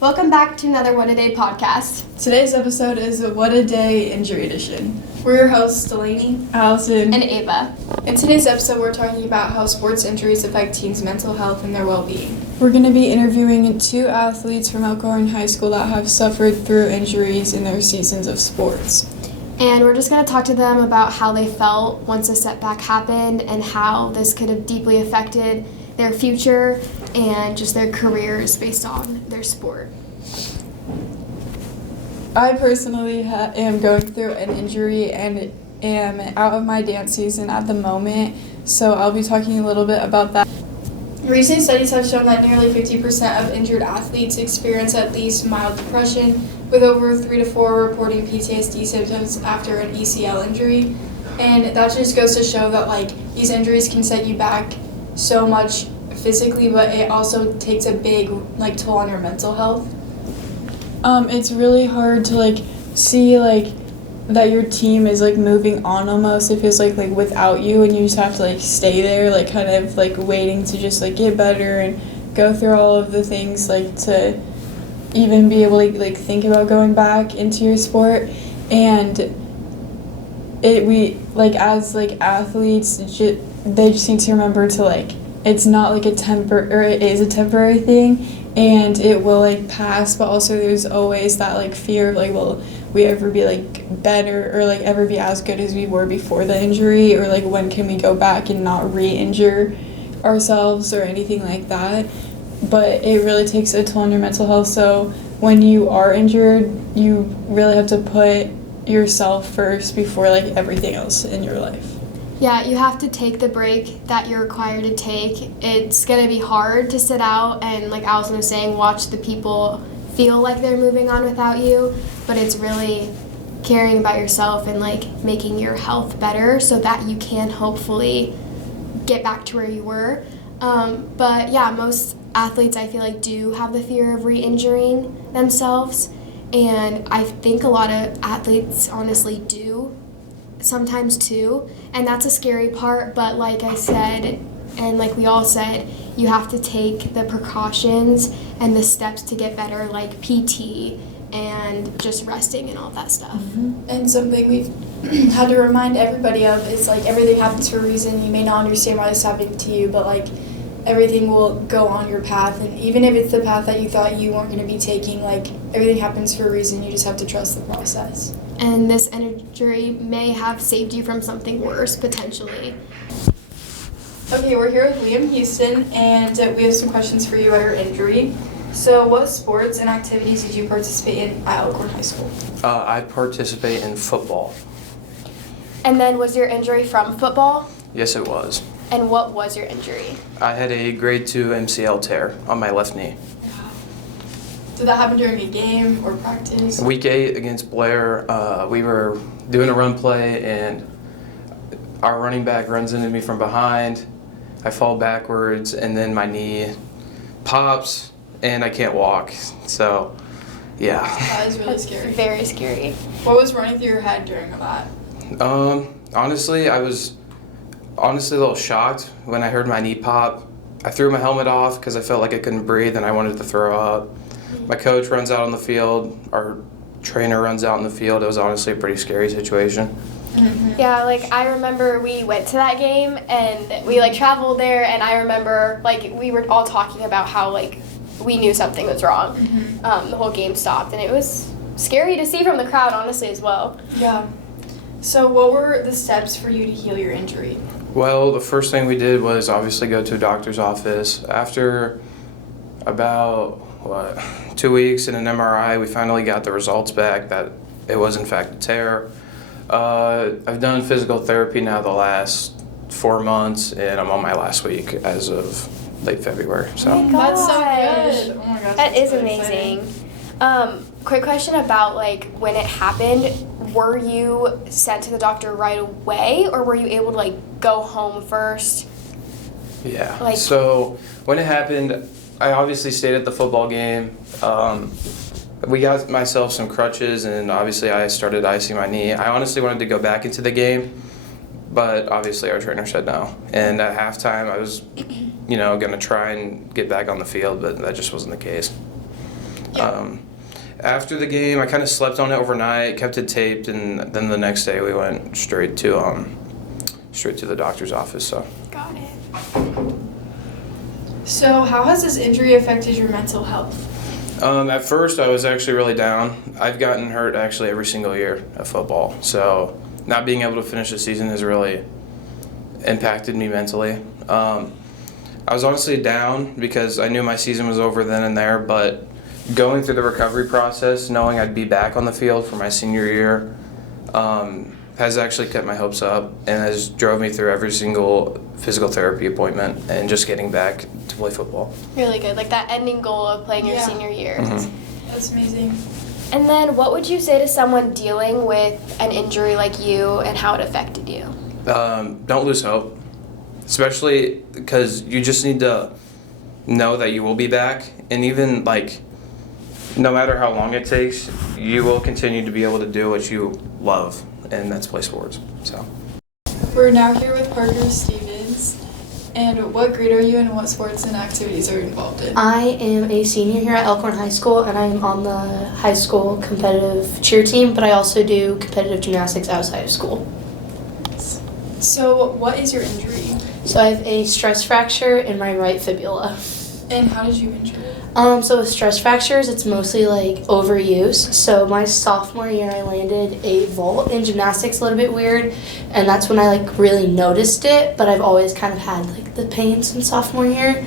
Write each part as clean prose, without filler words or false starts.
Welcome back to another What a Day podcast. Today's episode is a What a Day Injury Edition. We're your hosts, Delaney, Allison, And Ava. In today's episode, we're talking about how sports injuries affect teens' mental health and their well-being. We're going to be interviewing 2 athletes from Elkhorn High School that have suffered through injuries in their seasons of sports. And we're just going to talk to them about how they felt once a setback happened and how this could have deeply affected their future and just their careers based on their sport. I personally am going through an injury and am out of my dance season at the moment, so I'll be talking a little bit about that. Recent studies have shown that nearly 50% of injured athletes experience at least mild depression, with over 3 to 4 reporting PTSD symptoms after an ACL injury. And that just goes to show that these injuries can set you back so much physically, but it also takes a big toll on your mental health. It's really hard to see that your team is moving on almost. It feels like without you, and you just have to stay there kind of waiting to just get better and go through all of the things to even be able to think about going back into your sport. And as athletes, they just need to remember to it's not it is a temporary thing, and it will pass, but also there's always that fear of will we ever be better or ever be as good as we were before the injury, or when can we go back and not re-injure ourselves or anything like that. But it really takes a toll on your mental health, so when you are injured, you really have to put yourself first before everything else in your life. Yeah, you have to take the break that you're required to take. It's going to be hard to sit out and, like Allison was saying, watch the people feel like they're moving on without you, but it's really caring about yourself and making your health better so that you can hopefully get back to where you were. But yeah, most athletes I feel do have the fear of re-injuring themselves, and I think a lot of athletes honestly do sometimes too, and that's a scary part. But like I said, and like we all said, you have to take the precautions and the steps to get better, like PT and just resting and all that stuff. Mm-hmm. And something we've had to remind everybody of is everything happens for a reason. You may not understand why this happened to you, but everything will go on your path, and even if it's the path that you thought you weren't going to be taking, everything happens for a reason. You just have to trust the process. And this injury may have saved you from something worse, potentially. Okay, we're here with Liam Houston, and we have some questions for you about your injury. So what sports and activities did you participate in at Elkhorn High School? I participate in football. And then was your injury from football? Yes, it was. And what was your injury? I had a grade 2 MCL tear on my left knee. Did that happen during a game or practice? Week 8 against Blair, we were doing a run play, and our running back runs into me from behind. I fall backwards, and then my knee pops, and I can't walk. So, yeah. That is really scary. Very scary. What was running through your head during that? Honestly, I was a little shocked when I heard my knee pop. I threw my helmet off because I felt like I couldn't breathe and I wanted to throw up. My coach runs out on the field. Our trainer runs out in the field. It was honestly a pretty scary situation. Mm-hmm. Yeah, I remember we went to that game and we traveled there, and I remember we were all talking about how we knew something was wrong. Mm-hmm. The whole game stopped, and it was scary to see from the crowd, honestly, as well. Yeah. So what were the steps for you to heal your injury? Well, the first thing we did was obviously go to a doctor's office. After about 2 weeks in an MRI, we finally got the results back that it was in fact a tear. I've done physical therapy now the last 4 months, and I'm on my last week as of late February. So. Oh my gosh. That's so good. Oh my gosh. That is really amazing. exciting. Quick question about when it happened. Were you sent to the doctor right away, or were you able to go home first? Yeah. So when it happened, I obviously stayed at the football game. We got myself some crutches, and obviously I started icing my knee. I honestly wanted to go back into the game, but obviously our trainer said no. And at halftime, I was, going to try and get back on the field, but that just wasn't the case. Yeah. After the game, I kind of slept on it overnight, kept it taped, and then the next day we went straight to the doctor's office. So. Got it. So how has this injury affected your mental health? At first, I was actually really down. I've gotten hurt actually every single year of football, so not being able to finish the season has really impacted me mentally. I was honestly down because I knew my season was over then and there, but going through the recovery process, knowing I'd be back on the field for my senior year, has actually kept my hopes up and has drove me through every single physical therapy appointment and just getting back to play football. Really good. Like that ending goal of playing your Yeah. senior year. Mhm. That's amazing. And then what would you say to someone dealing with an injury like you and how it affected you? Don't lose hope, especially because you just need to know that you will be back, and even like no matter how long it takes, you will continue to be able to do what you love, and that's play sports. So. We're now here with Parker Stevens. And what grade are you and what sports and activities are you involved in? I am a senior here at Elkhorn High School, and I'm on the high school competitive cheer team, but I also do competitive gymnastics outside of school. So what is your injury? So I have a stress fracture in my right fibula. And how did you injure it? So with stress fractures, it's mostly like overuse. So my sophomore year, I landed a vault in gymnastics, a little bit weird, and that's when I like really noticed it. But I've always kind of had like the pain since sophomore year.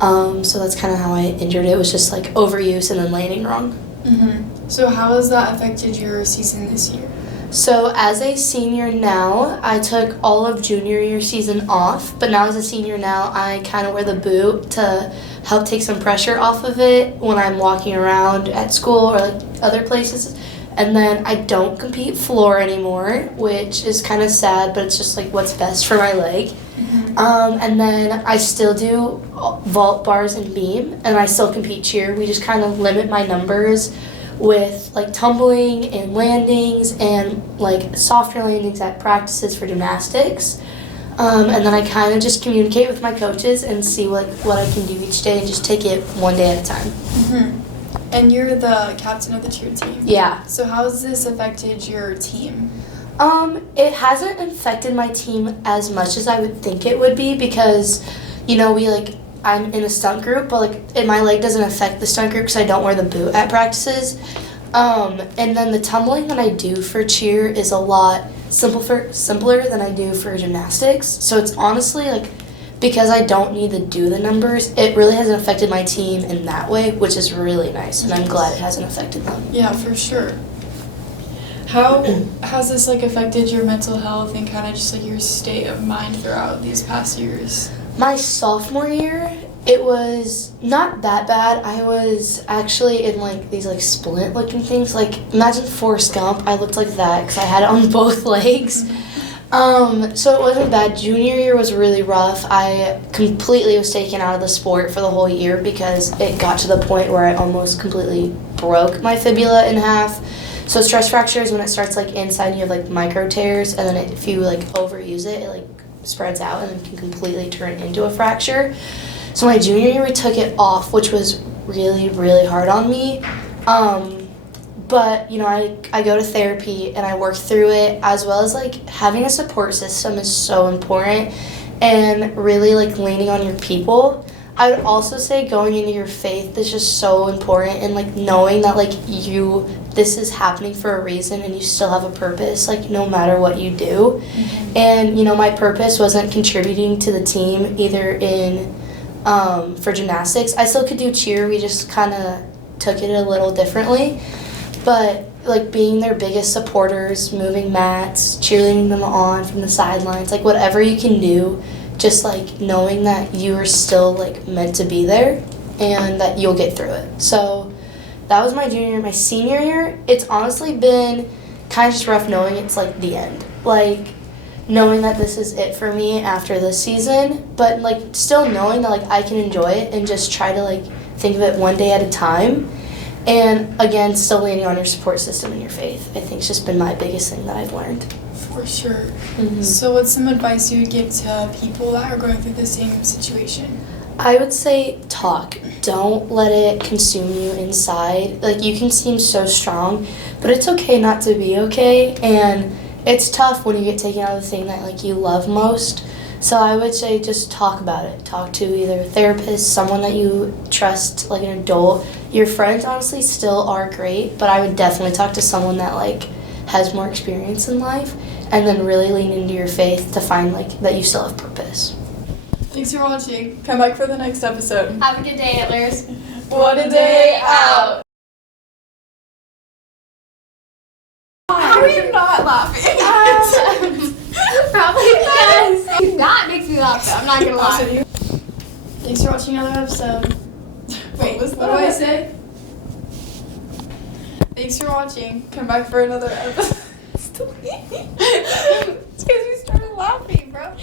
So that's kind of how I injured it. It was just like overuse and then landing wrong. Mm-hmm. So how has that affected your season this year? So as a senior now, I took all of junior year season off, but now as a senior now, I kind of wear the boot to help take some pressure off of it when I'm walking around at school or like other places. And then I don't compete floor anymore, which is kind of sad, but it's just like what's best for my leg. And then I still do vault, bars, and beam, and I still compete cheer. We just kind of limit my numbers with like tumbling and landings and like softer landings at practices for gymnastics. And then I kind of just communicate with my coaches and see what I can do each day and just take it one day at a time. Mm-hmm. And you're the captain of the cheer team. Yeah. So how has this affected your team? It hasn't affected my team as much as I would think it would be because, you know, I'm in a stunt group, but my leg doesn't affect the stunt group because I don't wear the boot at practices. And then the tumbling that I do for cheer is a lot simpler than I do for gymnastics. So it's honestly because I don't need to do the numbers, it really hasn't affected my team in that way, which is really nice, and I'm glad it hasn't affected them. Yeah, for sure. How has this affected your mental health and kind of just your state of mind throughout these past years? My sophomore year, it was not that bad. I was actually in these splint looking things. Imagine Forrest Gump. I looked like that because I had it on both legs. So it wasn't bad. Junior year was really rough. I completely was taken out of the sport for the whole year because it got to the point where I almost completely broke my fibula in half. So stress fractures, when it starts inside, you have micro tears, and then if you overuse it, it spreads out and then can completely turn into a fracture. So my junior year, we took it off, which was really, really hard on me. But, I go to therapy and I work through it, as well as having a support system is so important, and really leaning on your people. I would also say going into your faith is just so important, and knowing that this is happening for a reason and you still have a purpose, no matter what you do. Mm-hmm. And my purpose wasn't contributing to the team either in for gymnastics. I still could do cheer, we just kind of took it a little differently. But being their biggest supporters, moving mats, cheerleading them on from the sidelines, whatever you can do, just knowing that you are still meant to be there and that you'll get through it. So that was my junior year. My senior year, it's honestly been kind of just rough knowing it's the end. Knowing that this is it for me after this season, but still knowing that I can enjoy it and just try to think of it one day at a time. And again, still leaning on your support system and your faith. I think it's just been my biggest thing that I've learned. For sure. Mm-hmm. So what's some advice you would give to people that are going through the same situation? I would say talk. Don't let it consume you inside. Like, you can seem so strong, but it's okay not to be okay. And it's tough when you get taken out of the thing that, like, you love most. So I would say just talk about it. Talk to either a therapist, someone that you trust, like an adult. Your friends, honestly, still are great, but I would definitely talk to someone that, like, has more experience in life, and then really lean into your faith to find, like, that you still have purpose. Thanks for watching. Come back for the next episode. Have a good day, Antlers. What a day out! How are you not laughing? Probably because that makes me laugh, though. I'm not gonna lie. Thanks for watching another episode. Wait, was what do I that? say? Thanks for watching. Come back for another episode. It's because you started laughing, bro.